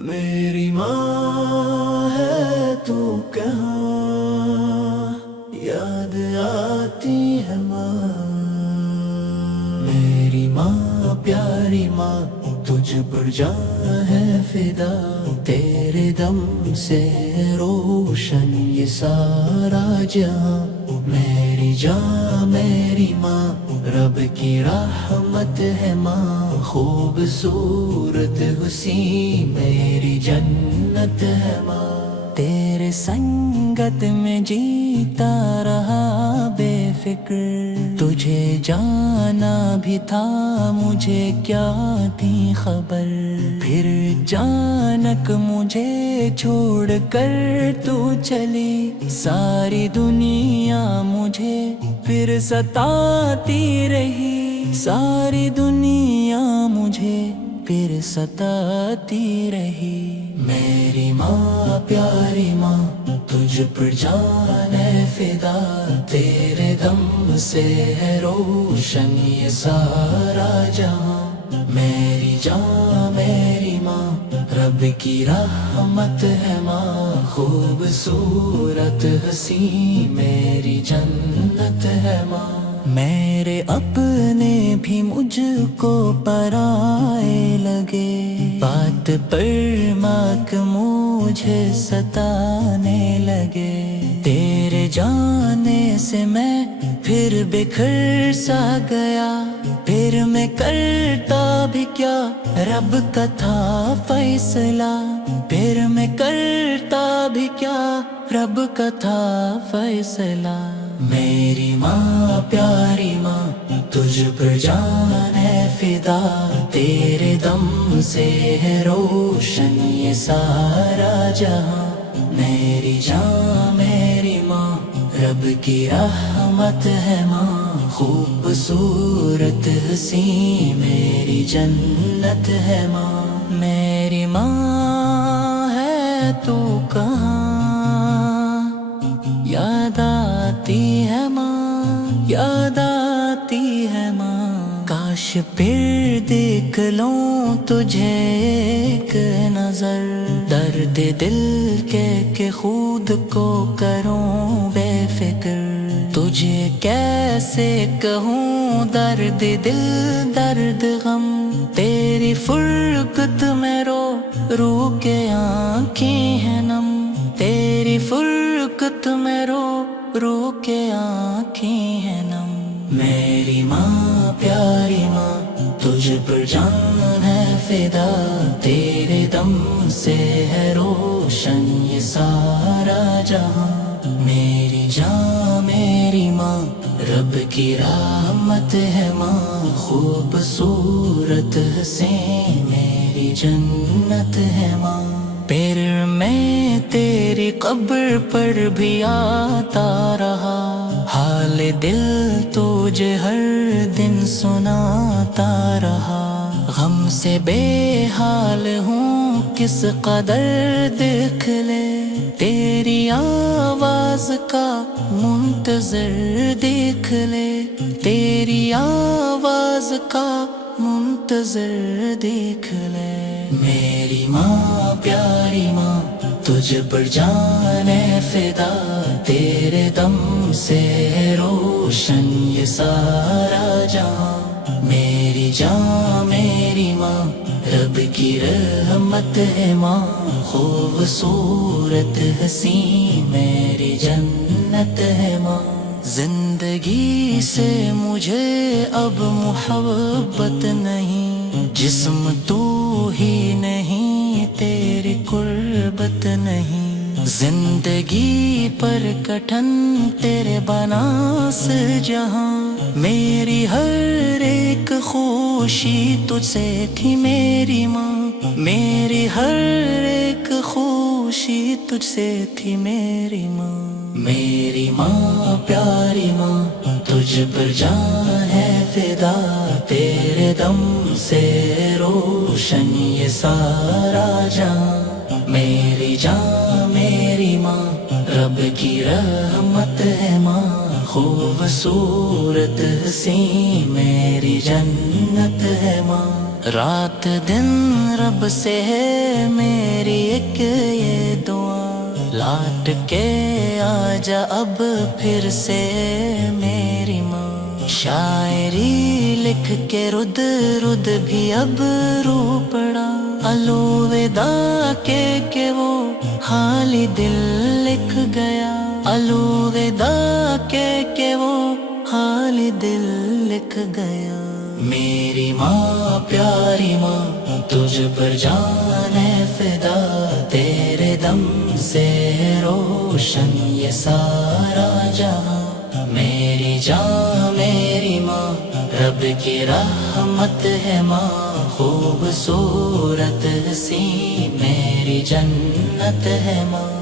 میری ماں ہے تو کہاں یاد آتی ہے ماں، میری ماں پیاری ماں تجھ پر جان ہے فدا، تیرے دم سے روشن یہ سارا جہاں، میری جان میری ماں رب کی رحمت ہے ماں، خوبصورت حسین میری جنت ہے ماں، تیرے سنگت میں جیتا رہا بے فکر، تجھے جانا بھی تھا مجھے کیا تھی خبر، پھر جانک مجھے چھوڑ کر تو چلی، ساری دنیا مجھے پھر ستاتی رہی، ساری دنیا مجھے پھر ستاتی رہی، میری ماں پیاری ماں تجھ پر جان ہے فدا، تیرے دم سے ہے روشن یہ سارا جہاں، میری جان میری ماں رب کی رحمت ہے ماں، خوبصورت حسین میری جنت ہے ماں، میرے اپنے بھی مجھ کو پرائے لگے، بات پر ماک مجھے ستانے لگے، تیرے جانے سے میں پھر بکھر سا گیا، پھر میں کرتا بھی کیا رب کا تھا فیصلہ، پھر میں کرتا بھی کیا رب کا تھا فیصلہ، میری ماں پیاری ماں تجھ پر جان ہے فدا، تیرے دم سے ہے روشن یہ سارا جہاں، میری جان میری ماں رب کی رحمت ہے ماں، خوبصورت حسین میری جنت ہے ماں، میری ماں ہے تو کہاں یاد آتی ہے ماں، یاد آتی ہے ماں، کاش پھر دیکھ لوں تجھے ایک نظر، درد دل کے خود کو کروں بے فکر، تجھے کیسے کہوں درد دل درد غم، تیری فرقت میں رو رو کے آنکھیں ہیں نم، تیری فرقت میں رو رو کے آنکھیں ہیں نم، میری ماں پیاری ماں تجھ پر جان ہے فدا، تیرے دم سے ہے روشن یہ سارا جہاں، میری جان میری ماں رب کی رحمت ہے ماں، خوبصورت حسین میری جنت ہے ماں، پھر میں تیری قبر پر بھی آتا رہا، حال دل تجھے ہر دن سناتا رہا، غم سے بے حال ہوں کس قدر دیکھ لے، تیری آواز کا منتظر دیکھ لے، تیری آواز کا منتظر دیکھ لے، میری ماں پیاری ماں تجھ پر جان ہے فدا، تیرے دم سے ہے روشن یہ سارا جہاں، میری جان میری ماں رب کی رحمت ہے ماں، خوبصورت حسین میری جنت ہے ماں، زندگی سے مجھے اب محبت نہیں، جسم تو ہی نہیں تیری قربت نہیں، زندگی پر کٹھن تیرے بناس جہاں، میری ہر ایک خوشی تجھ سے تھی میری ماں، میری ہر ایک خوشی تجھ سے تھی میری ماں، میری ماں پیاری ماں تجھ پر جان ہے فدا، تیرے دم سے روشن یہ سارا جہاں، میری جان میری ماں رب کی رحمت ہے ماں، خوبصورت حسین میری جنت ہے ماں، رات دن رب سے ہے میری ایک یہ دعا، لوٹ کے آجا اب پھر سے میری ماں، شاعری لکھ کے رد رد بھی اب رو پڑا، الوداع کہ وہ حالی دل لکھ گیا، الوداع کہ وہ حالی دل لکھ گیا۔ میری ماں پیاری ماں تجھ پر جان ہے فدا، تیرے دم سے روشن یہ سارا جہاں، میری جان میری ماں رب کی رحمت ہے ماں، خوبصورت سی میری جنت ہے ماں۔